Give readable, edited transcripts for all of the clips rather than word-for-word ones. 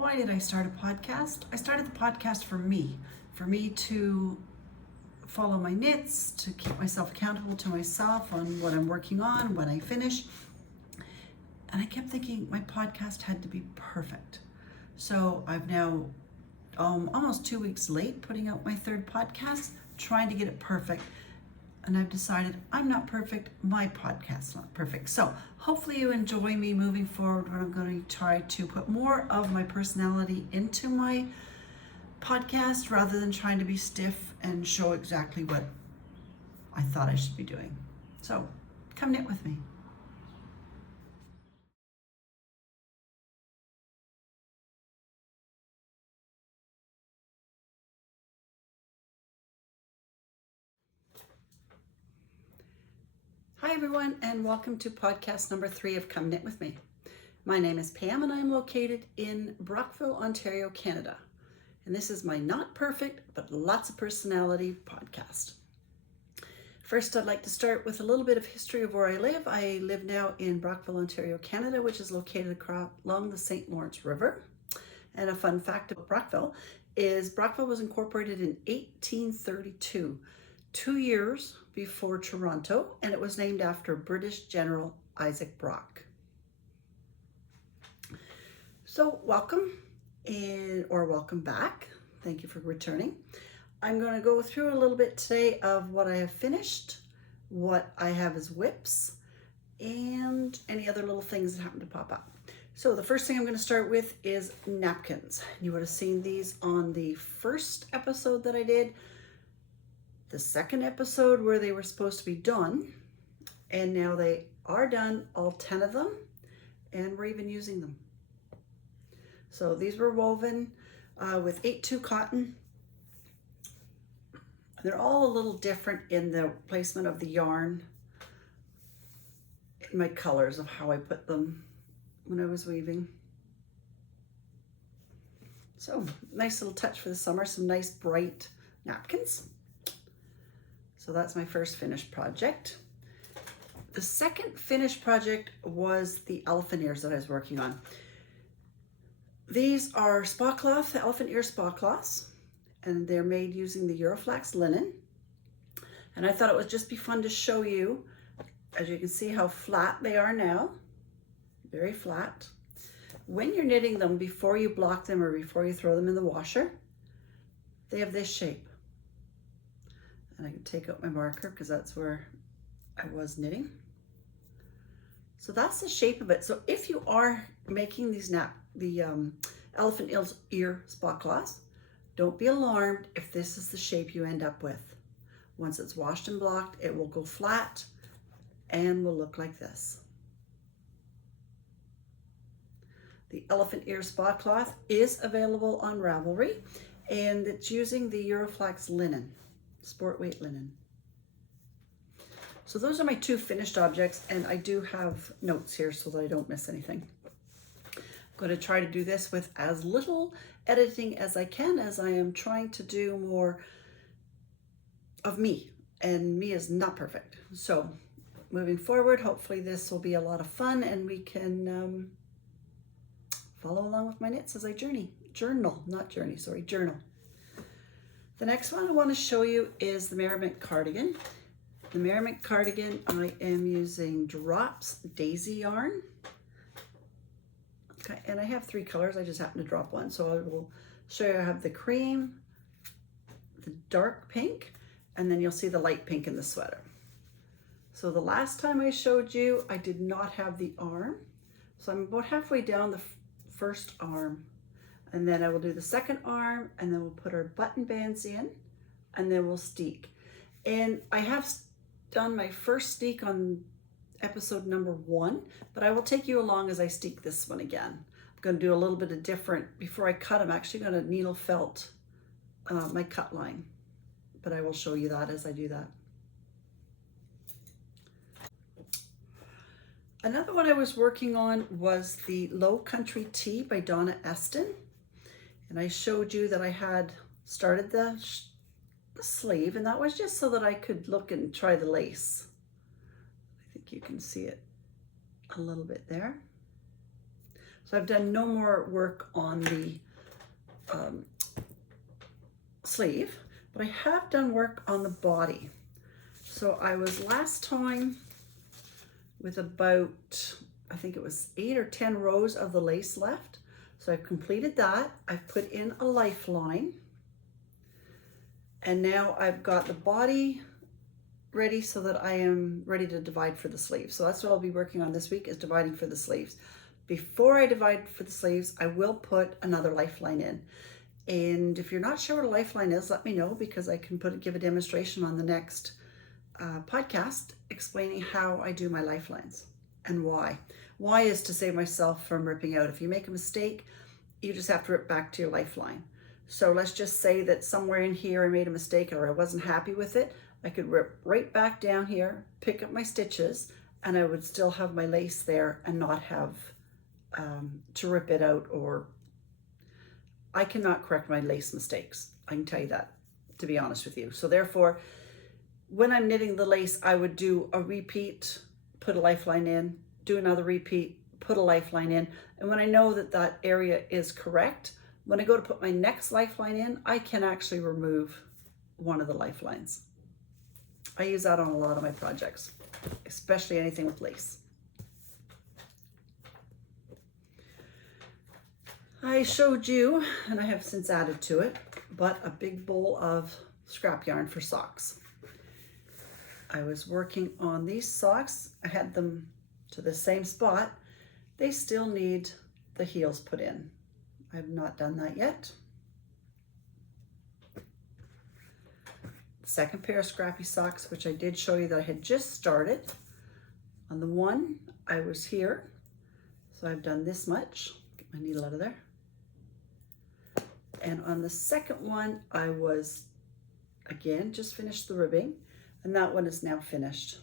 Why did I start a podcast? I started the podcast for me to follow my knits, to keep myself accountable to myself on what I'm working on, when I finish. And I kept thinking my podcast had to be perfect. So I've now almost 2 weeks late putting out my third podcast, trying to get it perfect. And I've decided I'm not perfect, my podcast's not perfect. So hopefully you enjoy me moving forward when I'm going to try to put more of my personality into my podcast rather than trying to be stiff and show exactly what I thought I should be doing. So come knit with me. Hi everyone, and welcome to podcast number 3 of Come Knit With Me. My name is Pam and I'm located in Brockville, Ontario, Canada. And this is my not perfect, but lots of personality podcast. First, I'd like to start with a little bit of history of where I live. I live now in Brockville, Ontario, Canada, which is located along the St. Lawrence River. And a fun fact about Brockville is Brockville was incorporated in 1832. 2 years before Toronto, and it was named after British General Isaac Brock. So welcome or welcome back. Thank you for returning. I'm going to go through a little bit today of what I have finished, what I have as whips, and any other little things that happen to pop up. So the first thing I'm going to start with is napkins. You would have seen these on the first episode that I did, the second episode where they were supposed to be done, and now they are done, all 10 of them, and we're even using them. So these were woven with 8/2 cotton. They're all a little different in the placement of the yarn, in my colors of how I put them when I was weaving. So nice little touch for the summer, some nice bright napkins. So that's my first finished project. The second finished project was the elephant ears that I was working on. These are spa cloth, the elephant ear spa cloths, and they're made using the Euroflax linen. And I thought it would just be fun to show you, as you can see how flat they are now, very flat. When you're knitting them, before you block them or before you throw them in the washer, they have this shape. And I can take out my marker because that's where I was knitting. So that's the shape of it. So if you are making these elephant ear spa cloths, don't be alarmed if this is the shape you end up with. Once it's washed and blocked, it will go flat and will look like this. The elephant ear spa cloth is available on Ravelry, and it's using the Euroflax linen, sport weight linen. So those are my 2 finished objects, and I do have notes here so that I don't miss anything. I'm going to try to do this with as little editing as I can, as I am trying to do more of me, and me is not perfect. So moving forward, hopefully this will be a lot of fun and we can follow along with my knits as I journal. The next one I want to show you is the Merriment cardigan. The Merriment cardigan, I am using Drops Daisy yarn. Okay, and I have 3 colors, I just happen to drop one. So I will show you, I have the cream, the dark pink, and then you'll see the light pink in the sweater. So the last time I showed you, I did not have the arm. So I'm about halfway down the first arm. And then I will do the second arm, and then we'll put our button bands in, and then we'll steek. And I have done my first steek on episode number 1, but I will take you along as I steek this one again. I'm going to do a little bit of different. Before I cut, I'm actually going to needle felt my cut line, but I will show you that as I do that. Another one I was working on was the Low Country Tea by Donna Eston. And I showed you that I had started the sleeve, and that was just so that I could look and try the lace. I think you can see it a little bit there. So I've done no more work on the sleeve, but I have done work on the body. So I was last time with about, I think it was 8 or 10 rows of the lace left. So I've completed that. I've put in a lifeline. And now I've got the body ready so that I am ready to divide for the sleeves. So that's what I'll be working on this week, is dividing for the sleeves. Before I divide for the sleeves, I will put another lifeline in. And if you're not sure what a lifeline is, let me know, because I can give a demonstration on the next podcast explaining how I do my lifelines and why. Why is to save myself from ripping out. If you make a mistake, you just have to rip back to your lifeline. So let's just say that somewhere in here I made a mistake or I wasn't happy with it. I could rip right back down here, pick up my stitches, and I would still have my lace there and not have to rip it out. Or I cannot correct my lace mistakes. I can tell you that, to be honest with you. So therefore, when I'm knitting the lace, I would do a repeat, put a lifeline in, do another repeat, put a lifeline in. And when I know that that area is correct, when I go to put my next lifeline in, I can actually remove one of the lifelines. I use that on a lot of my projects, especially anything with lace. I showed you, and I have since added to it, but a big bowl of scrap yarn for socks. I was working on these socks. I had them to the same spot. They still need the heels put in. I have not done that yet. The second pair of scrappy socks, which I did show you that I had just started. On the one, I was here. So I've done this much. Get my needle out of there. And on the second one, I was, again, just finished the ribbing. And that one is now finished.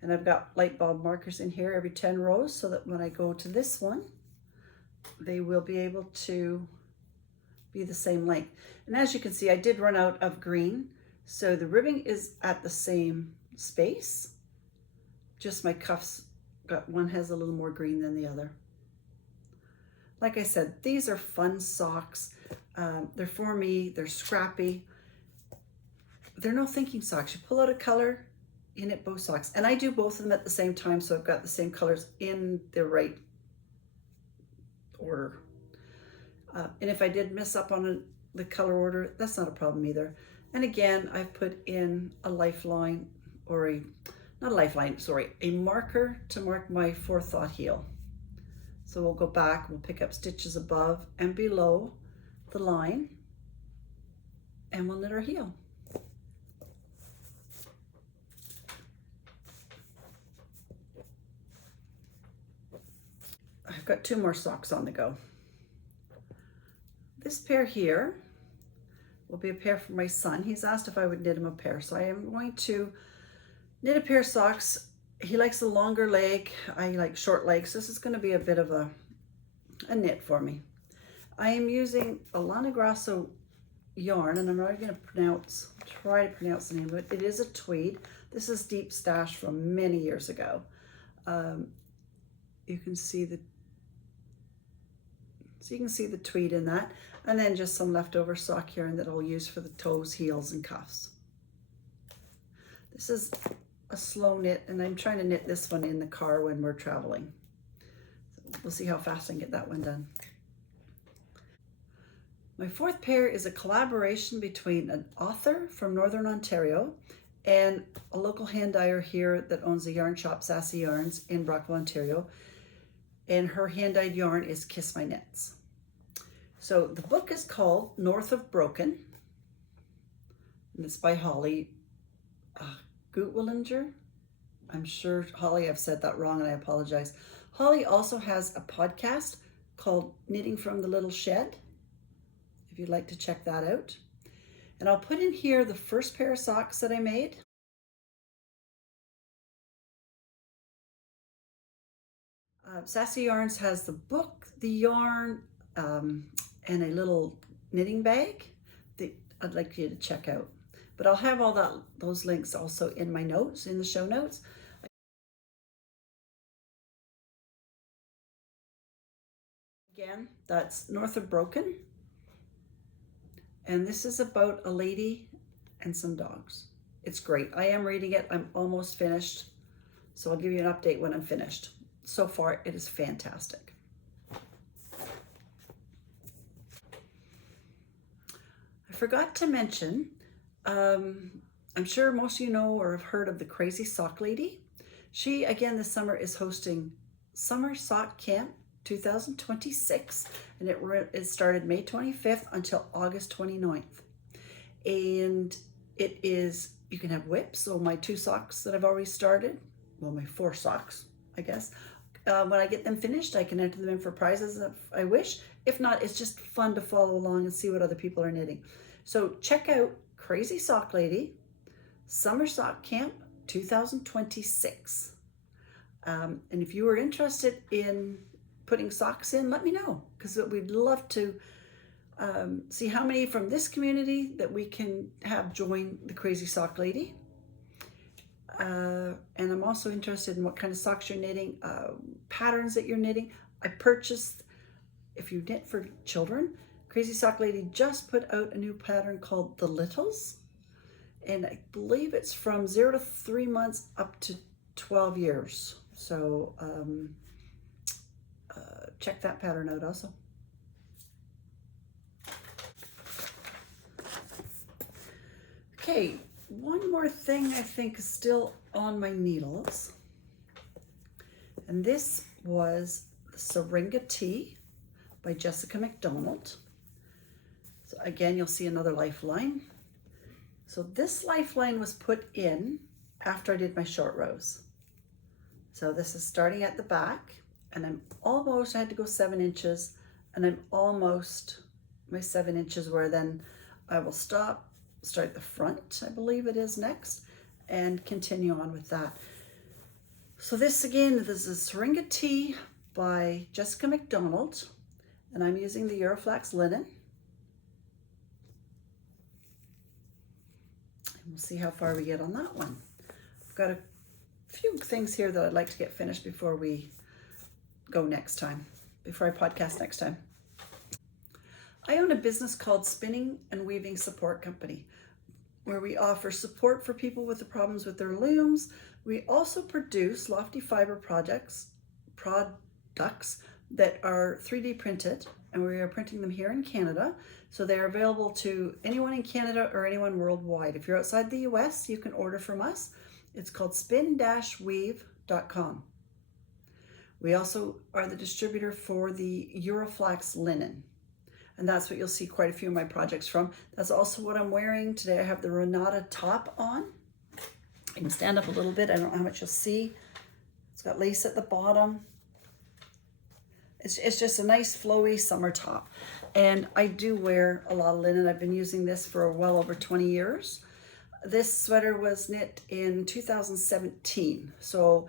And I've got light bulb markers in here every 10 rows so that when I go to this one, they will be able to be the same length. And as you can see, I did run out of green. So the ribbing is at the same space. Just my cuffs, one has a little more green than the other. Like I said, these are fun socks. They're for me, they're scrappy. They're no thinking socks. You pull out a color, you knit both socks. And I do both of them at the same time, so I've got the same colors in the right order. And if I did mess up on the color order, that's not a problem either. And again, I've put in a lifeline, or not a lifeline, sorry, a marker to mark my forethought heel. So we'll go back, we'll pick up stitches above and below the line, and we'll knit our heel. I've got 2 more socks on the go. This pair here will be a pair for my son. He's asked if I would knit him a pair, so I am going to knit a pair of socks. He likes a longer leg. I like short legs. This is going to be a bit of a knit for me. I am using a Lana Grasso yarn, and I'm not going to try to pronounce the name of it. It is a tweed. This is Deep Stash from many years ago. You can see the tweed in that, and then just some leftover sock yarn that I'll use for the toes, heels, and cuffs. This is a slow knit, and I'm trying to knit this one in the car when we're traveling. So we'll see how fast I can get that one done. My 4th pair is a collaboration between an author from Northern Ontario and a local hand dyer here that owns a yarn shop, Sassy Yarns, in Brockville, Ontario. And her hand dyed yarn is Kiss My Knits. So the book is called North of Broken, and it's by Holly Gutwillinger. I'm sure, Holly, I've said that wrong and I apologize. Holly also has a podcast called Knitting from the Little Shed, if you'd like to check that out. And I'll put in here the first pair of socks that I made. Sassy Yarns has the book, the yarn, and a little knitting bag that I'd like you to check out. But I'll have all those links also in my notes, in the show notes. Again, that's North of Broken. And this is about a lady and some dogs. It's great. I am reading it. I'm almost finished. So I'll give you an update when I'm finished. So far, it is fantastic. I forgot to mention, I'm sure most of you know or have heard of the Crazy Sock Lady. She, again, this summer is hosting Summer Sock Camp 2026, and it started May 25th until August 29th. And it is, you can have whips, so my 2 socks that I've already started, well, my 4 socks, I guess. When I get them finished, I can enter them in for prizes if I wish. If not, it's just fun to follow along and see what other people are knitting. So check out Crazy Sock Lady, Summer Sock Camp 2026. And if you are interested in putting socks in, let me know, because we'd love to see how many from this community that we can have join the Crazy Sock Lady. And I'm also interested in what kind of socks you're knitting, patterns that you're knitting. I purchased, if you knit for children, Crazy Sock Lady just put out a new pattern called The Littles. And I believe it's from 0 to 3 months up to 12 years. So check that pattern out also. Okay, one more thing I think is still on my needles. And this was the Syringa Tea by Jessica McDonald. So again, you'll see another lifeline. So this lifeline was put in after I did my short rows. So this is starting at the back, and I had to go 7 inches, and I'm almost my 7 inches where then I will start the front, I believe it is next, and continue on with that. So this again, this is Syringa Tea by Jessica McDonald, and I'm using the Euroflax linen. And we'll see how far we get on that one. I've got a few things here that I'd like to get finished before we go next time, before I podcast next time. I own a business called Spinning and Weaving Support Company, where we offer support for people with the problems with their looms. We also produce lofty fiber products that are 3D printed, and we are printing them here in Canada. So they are available to anyone in Canada or anyone worldwide. If you're outside the US, you can order from us. It's called spin-weave.com. We also are the distributor for the Euroflax linen. And that's what you'll see quite a few of my projects from. That's also what I'm wearing today. I have the Renata top on. I can stand up a little bit. I don't know how much you'll see. It's got lace at the bottom. It's just a nice flowy summer top. And I do wear a lot of linen. I've been using this for well over 20 years. This sweater was knit in 2017. So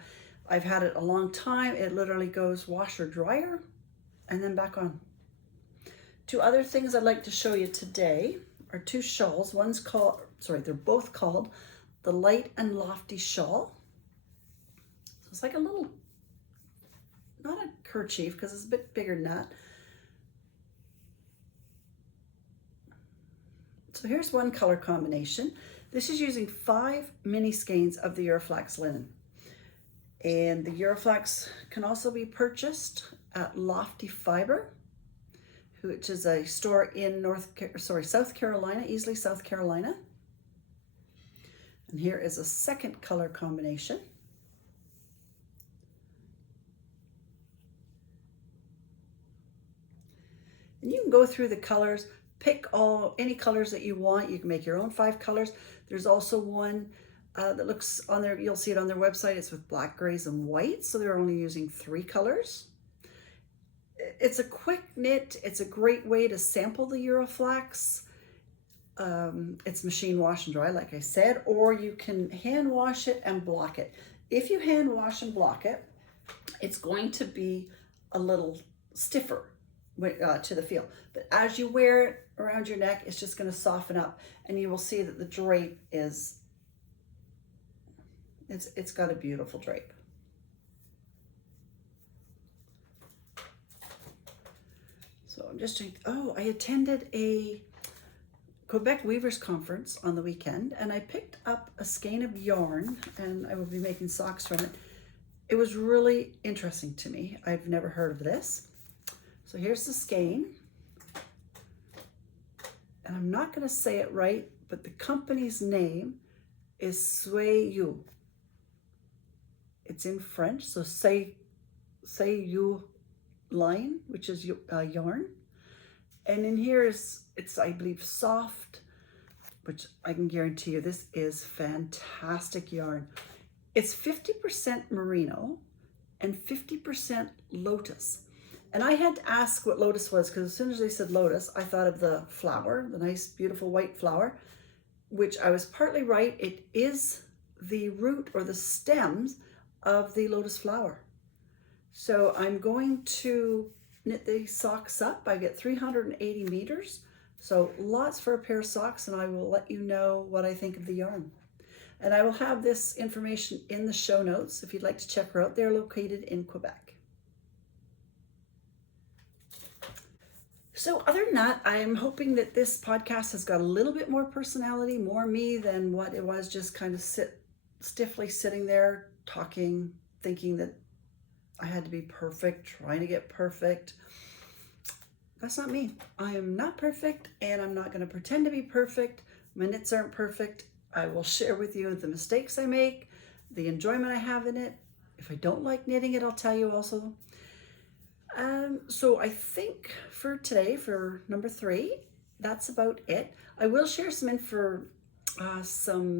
I've had it a long time. It literally goes washer dryer and then back on. 2 other things I'd like to show you today are 2 shawls. They're both called the Light and Lofty Shawl. So it's like a little, not a kerchief because it's a bit bigger than that. So here's one color combination. This is using 5 mini skeins of the Euroflax linen. And the Euroflax can also be purchased at Lofty Fiber, which is a store in South Carolina, Easley, South Carolina. And here is a second color combination. And you can go through the colors, pick any colors that you want. You can make your own 5 colors. There's also one that looks on there, you'll see it on their website. It's with black, grays, and white. So they're only using 3 colors. It's a quick knit. It's a great way to sample the Euroflax. It's machine wash and dry, like I said, or you can hand wash it and block it. If you hand wash and block it, it's going to be a little stiffer to the feel. But as you wear it around your neck, it's just going to soften up, and you will see that the drape is, it's got a beautiful drape. So I'm just doing, oh, I attended a Quebec Weavers Conference on the weekend, and I picked up a skein of yarn, and I will be making socks from it. It was really interesting to me. I've never heard of this. So here's the skein. And I'm not going to say it right, but the company's name is Soyou. It's in French, so say you line, which is yarn. And in here it's I believe soft, which I can guarantee you this is fantastic yarn. It's 50% merino and 50% lotus. And I had to ask what lotus was, because as soon as they said lotus, I thought of the flower, the nice, beautiful white flower, which I was partly right. It is the root or the stems of the lotus flower. So I'm going to knit these socks up. I get 380 meters, so lots for a pair of socks, and I will let you know what I think of the yarn. And I will have this information in the show notes if you'd like to check her out. They're located in Quebec. So other than that, I'm hoping that this podcast has got a little bit more personality, more me than what it was just kind of stiffly sitting there talking, thinking that I had to be perfect, trying to get perfect. That's not me. I am not perfect, and I'm not going to pretend to be perfect. My knits aren't perfect. I will share with you the mistakes I make, the enjoyment I have in it. If I don't like knitting it, I'll tell you also. So I think for today, for number 3, that's about it. I will share some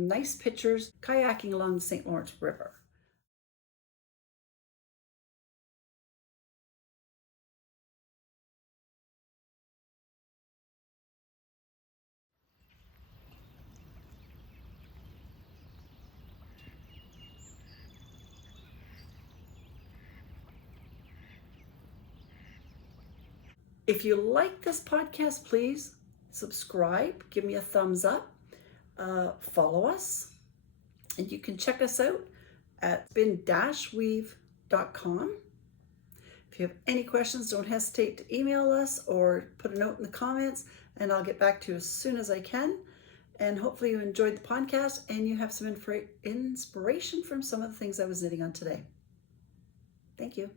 nice pictures kayaking along the St. Lawrence River. If you like this podcast, please subscribe, give me a thumbs up, follow us, and you can check us out at spin-weave.com. If you have any questions, don't hesitate to email us or put a note in the comments, and I'll get back to you as soon as I can. And hopefully you enjoyed the podcast and you have some inspiration from some of the things I was knitting on today. Thank you.